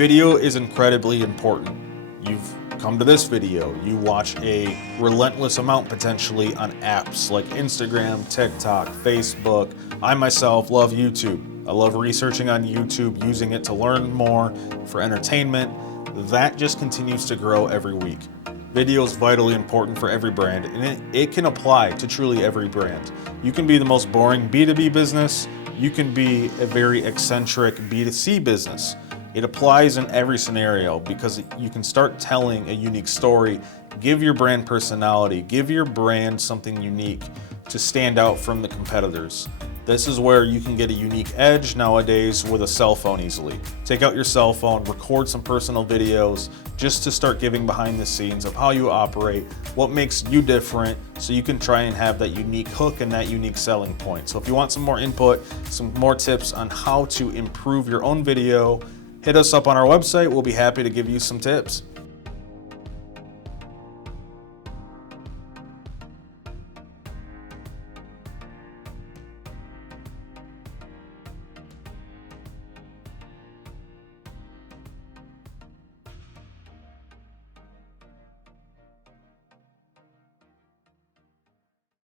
Video is incredibly important. You've come to this video, you watch a relentless amount potentially on apps like Instagram, TikTok, Facebook. I myself love YouTube. I love researching on YouTube, using it to learn more for entertainment. That just continues to grow every week. Video is vitally important for every brand, and it can apply to truly every brand. You can be the most boring B2B business, you can be a very eccentric B2C business. It applies in every scenario because you can start telling a unique story, give your brand personality, give your brand something unique to stand out from the competitors. This is where you can get a unique edge nowadays with a cell phone easily. Take out your cell phone, record some personal videos just to start giving behind the scenes of how you operate, what makes you different, so you can try and have that unique hook and that unique selling point. So if you want some more input, some more tips on how to improve your own video, hit us up on our website. We'll be happy to give you some tips.